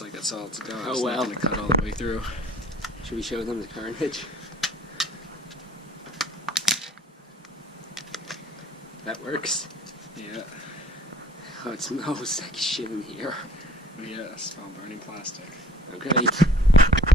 looks like that's all it's got. Oh, it's well. not going to cut all the way through. Should we show them the carnage? That works. Yeah. Oh, it smells like shit in here. Yeah, smell burning plastic. Okay.